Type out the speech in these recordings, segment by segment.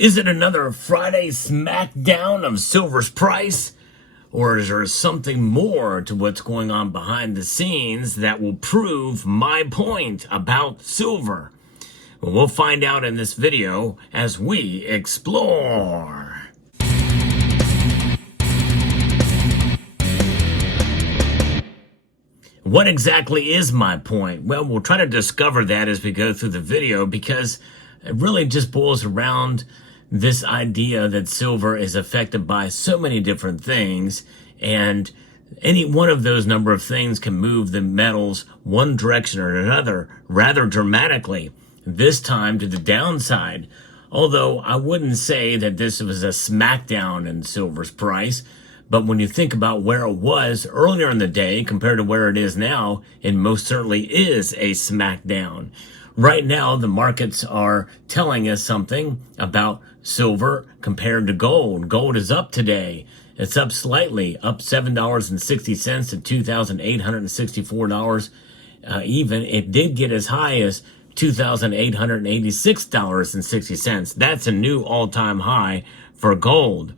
Is it another Friday smackdown of silver's price? Or is there something more to what's going on behind the scenes that will prove my point about silver? Well, we'll find out in this video as we explore. What exactly is my point? Well, we'll try to discover that as we go through the video, because it really just boils around this idea that silver is affected by so many different things, and any one of those number of things can move the metals one direction or another rather dramatically, this time to the downside. Although I wouldn't say that this was a smackdown in silver's price, but when you think about where it was earlier in the day compared to where it is now, it most certainly is a smackdown. Right now, the markets are telling us something about silver compared to gold. Gold is up today. It's up slightly, up $7.60 to $2,864 even. It did get as high as $2,886.60. That's a new all-time high for gold.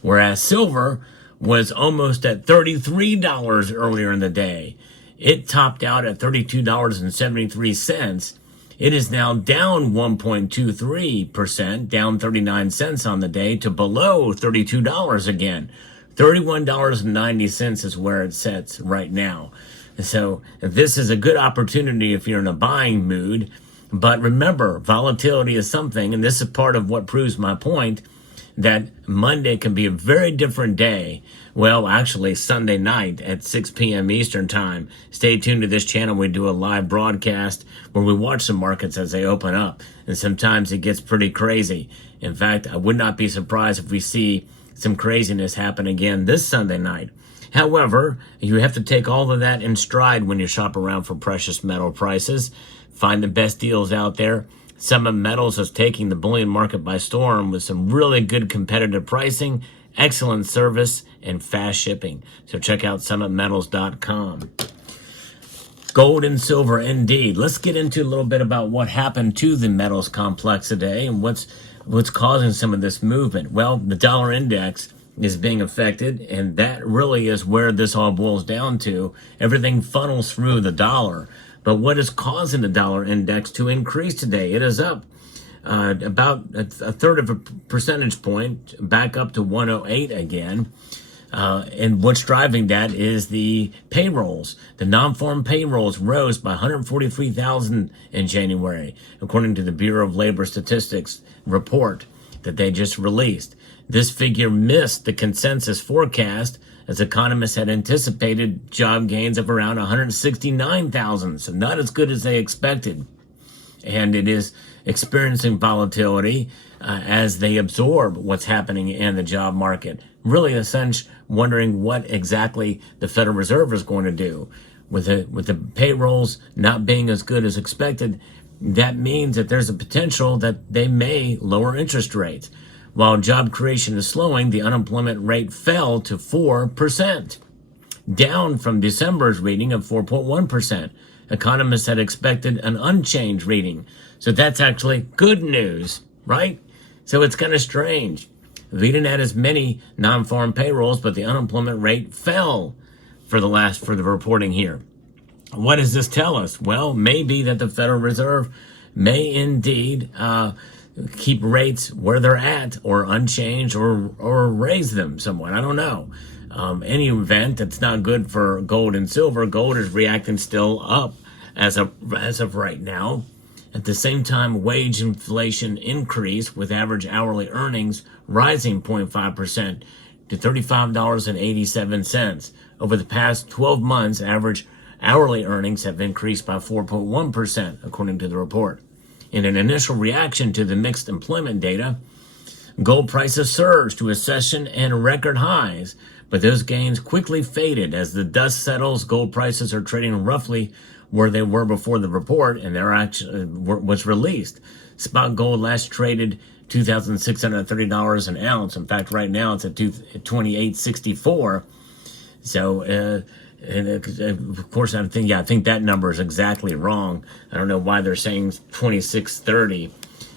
Whereas silver was almost at $33 earlier in the day. It topped out at $32.73. It is now down 1.23%, down 39 cents on the day to below $32 again. $31.90 is where it sits right now. So this is a good opportunity if you're in a buying mood. But remember, volatility is something, and this is part of what proves my point, that Monday can be a very different day. Well, actually, Sunday night at 6 p.m. Eastern Time. Stay tuned to this channel. We do a live broadcast where we watch the markets as they open up. And sometimes it gets pretty crazy. In fact, I would not be surprised if we see some craziness happen again this Sunday night. However, you have to take all of that in stride when you shop around for precious metal prices. Find the best deals out there. Summit Metals is taking the bullion market by storm with some really good competitive pricing, excellent service, and fast shipping. So check out summitmetals.com. Gold and silver indeed. Let's get into a little bit about what happened to the metals complex today and what's causing some of this movement. Well, the dollar index is being affected, and that really is where this all boils down to. Everything funnels through the dollar. But what is causing the dollar index to increase today? It is up about a third of a percentage point, back up to 108 again. And what's driving that is the payrolls. The non-farm payrolls rose by 143,000 in January, according to the Bureau of Labor Statistics report that they just released. This figure missed the consensus forecast, as economists had anticipated job gains of around 169,000, so not as good as they expected. And it is experiencing volatility as they absorb what's happening in the job market. Really, essentially wondering what exactly the Federal Reserve is going to do. With the payrolls not being as good as expected, that means that there's a potential that they may lower interest rates. While job creation is slowing, the unemployment rate fell to 4%, down from December's reading of 4.1%. Economists had expected an unchanged reading. So that's actually good news, right? So it's kind of strange. We didn't have as many non-farm payrolls, but the unemployment rate fell for the reporting here. What does this tell us? Well, maybe that the Federal Reserve may indeed keep rates where they're at, or unchanged, or raise them somewhat. I don't know. Any event, that's not good for gold and silver. Gold is reacting still up as of right now. At the same time, wage inflation increased, with average hourly earnings rising 0.5% to $35.87. Over the past 12 months, average hourly earnings have increased by 4.1%, according to the report. In an initial reaction to the mixed employment data, gold prices surged to a session and record highs, but those gains quickly faded as the dust settles. Gold prices are trading roughly where they were before the report and was released. Spot gold last traded $2,630 an ounce. In fact, right now it's at $28.64. So, and of course, I think that number is exactly wrong. I don't know why they're saying 2630.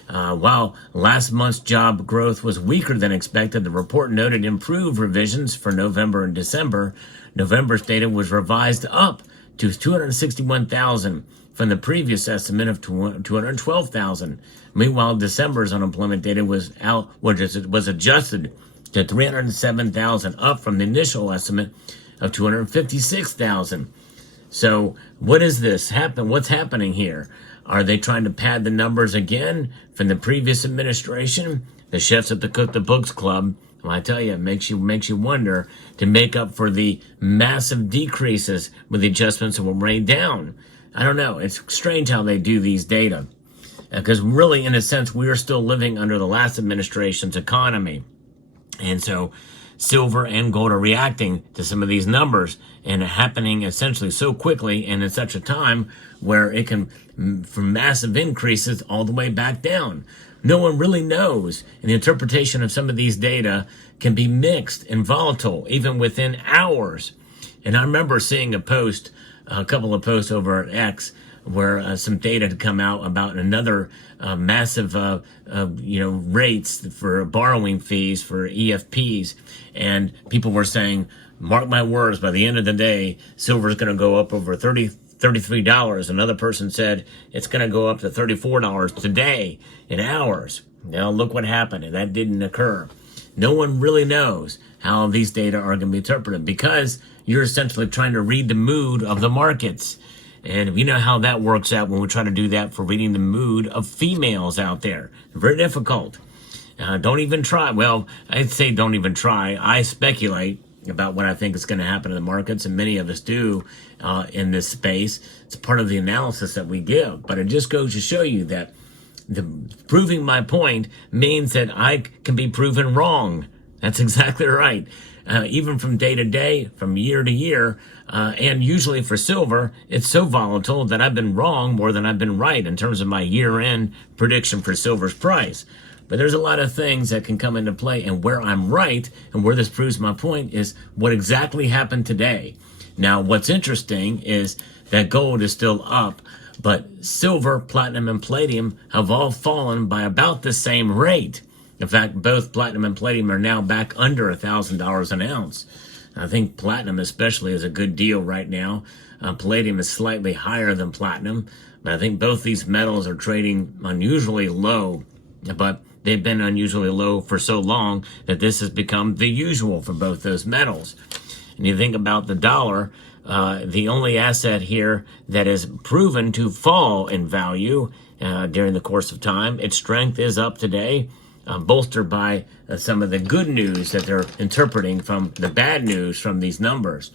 While last month's job growth was weaker than expected, the report noted improved revisions for November and December. November's data was revised up to 261,000 from the previous estimate of 212,000. Meanwhile, December's unemployment data was adjusted to 307,000, up from the initial estimate of 256,000. So what is this happen? What's happening here? Are they trying to pad the numbers again from the previous administration? The chefs at the Cook the Books Club, well, I tell you, it makes you wonder, to make up for the massive decreases with the adjustments that were made down. I don't know. It's strange how they do these data, because really, in a sense, we are still living under the last administration's economy. And so silver and gold are reacting to some of these numbers, and happening essentially so quickly and in such a time where it can, from massive increases all the way back down. No one really knows, and the interpretation of some of these data can be mixed and volatile, even within hours. And I remember seeing a couple of posts over at X, where some data had come out about another massive, rates for borrowing fees for EFPs, and people were saying, "Mark my words, by the end of the day, silver is going to go up over $33. Another person said it's going to go up to $34 today in hours. Now look what happened, and that didn't occur. No one really knows how these data are going to be interpreted, because you're essentially trying to read the mood of the markets. And we know how that works out when we try to do that for reading the mood of females out there. Very difficult. Don't even try. Well, I'd say don't even try. I speculate about what I think is going to happen in the markets, and many of us do in this space. It's part of the analysis that we give. But it just goes to show you that proving my point means that I can be proven wrong. That's exactly right. Even from day to day, from year to year, and usually for silver, it's so volatile that I've been wrong more than I've been right in terms of my year-end prediction for silver's price. But there's a lot of things that can come into play, and where I'm right and where this proves my point is what exactly happened today. Now, what's interesting is that gold is still up, but silver, platinum, and palladium have all fallen by about the same rate. In fact, both platinum and palladium are now back under $1,000 an ounce. I think platinum especially is a good deal right now. Palladium is slightly higher than platinum, but I think both these metals are trading unusually low. But they've been unusually low for so long that this has become the usual for both those metals. And you think about the dollar, the only asset here that is proven to fall in value during the course of time, its strength is up today, bolstered by some of the good news that they're interpreting from the bad news from these numbers.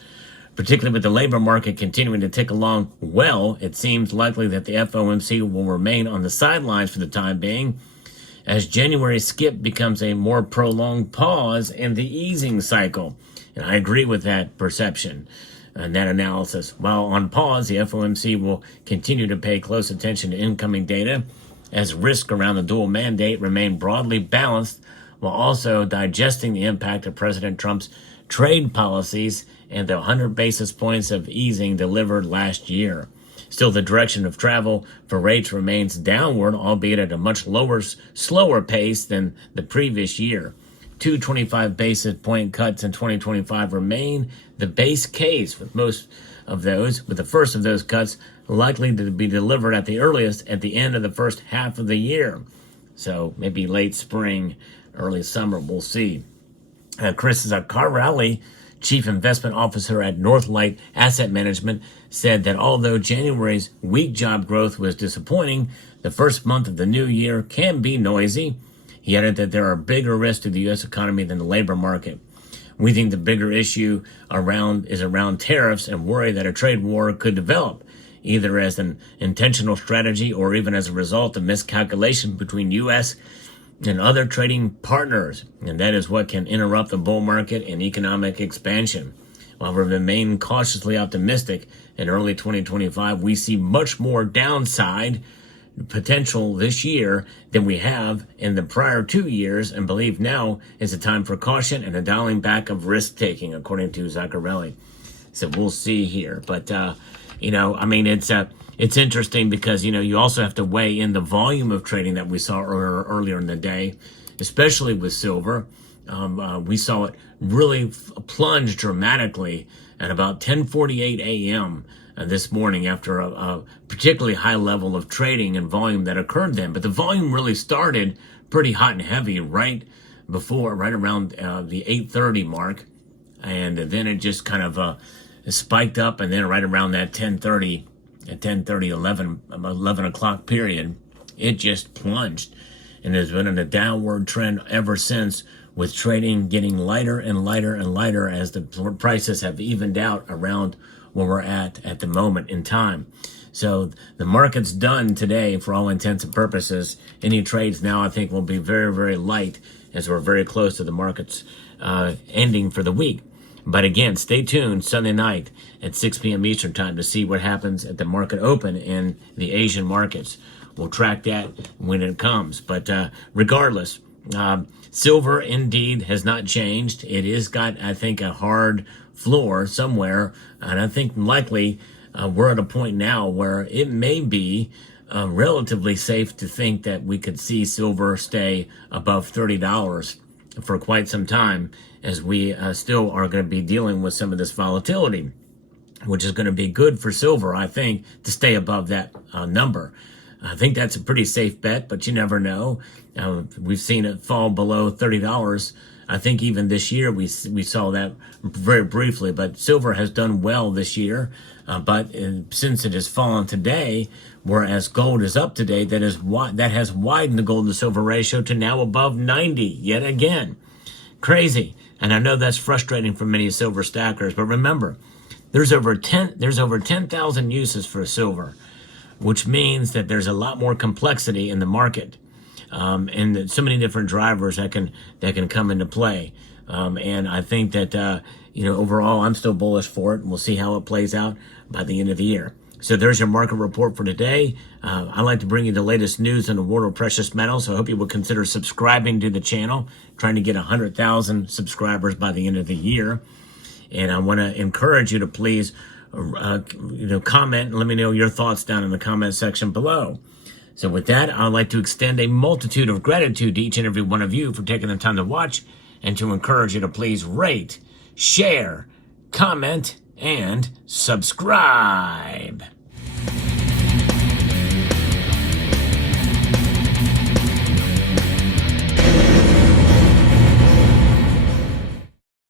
Particularly with the labor market continuing to tick along well, it seems likely that the FOMC will remain on the sidelines for the time being, as January's skip becomes a more prolonged pause in the easing cycle. And I agree with that perception and that analysis. While on pause, the FOMC will continue to pay close attention to incoming data, as risk around the dual mandate remain broadly balanced, while also digesting the impact of President Trump's trade policies and the 100 basis points of easing delivered last year. Still, the direction of travel for rates remains downward, albeit at a much slower pace than the previous year. 225 basis point cuts in 2025 remain the base case, with the first of those cuts likely to be delivered at the earliest at the end of the first half of the year. So maybe late spring, early summer, we'll see. Chris Carvalli, Chief Investment Officer at Northlight Asset Management, said that although January's weak job growth was disappointing, the first month of the new year can be noisy. He added that there are bigger risks to the U.S. economy than the labor market. We think the bigger issue is around tariffs, and worry that a trade war could develop, either as an intentional strategy or even as a result of miscalculation between U.S. and other trading partners, and that is what can interrupt the bull market and economic expansion. While we remain cautiously optimistic in early 2025, we see much more downside potential this year than we have in the prior 2 years, and believe now is a time for caution and a dialing back of risk-taking, according to Zaccarelli. So we'll see here. But, it's interesting because, you also have to weigh in the volume of trading that we saw earlier in the day, especially with silver. We saw it really plunge dramatically at about 10:48 a.m. This morning after a particularly high level of trading and volume that occurred then. But the volume really started pretty hot and heavy right around the 8:30 mark. And then it just kind of spiked up, and then right around that 11 o'clock period, it just plunged. And has been in a downward trend ever since, with trading getting lighter and lighter and lighter as the prices have evened out around where we're at the moment in time. So the market's done today for all intents and purposes. Any trades now I think will be very, very light as we're very close to the market's ending for the week. But again, stay tuned Sunday night at 6 p.m. Eastern time to see what happens at the market open in the Asian markets. We'll track that when it comes. But regardless, silver indeed has not changed. It is got, I think, a hard floor somewhere. And I think likely we're at a point now where it may be relatively safe to think that we could see silver stay above $30 for quite some time, as we still are going to be dealing with some of this volatility, which is going to be good for silver, I think, to stay above that number. I think that's a pretty safe bet, but you never know. We've seen it fall below $30. I think even this year we saw that very briefly, but silver has done well this year. But since it has fallen today, whereas gold is up today, that has widened the gold to silver ratio to now above 90 yet again. Crazy. And I know that's frustrating for many silver stackers, but remember, there's over 10,000 uses for silver, which means that there's a lot more complexity in the market, and so many different drivers that can come into play. And I think that overall, I'm still bullish for it, and we'll see how it plays out by the end of the year. So there's your market report for today. I like to bring you the latest news in the world of precious metals, so I hope you will consider subscribing to the channel, trying to get 100,000 subscribers by the end of the year. And I want to encourage you to please comment and let me know your thoughts down in the comment section below. So with that, I'd like to extend a multitude of gratitude to each and every one of you for taking the time to watch, and to encourage you to please rate, share, comment, and subscribe.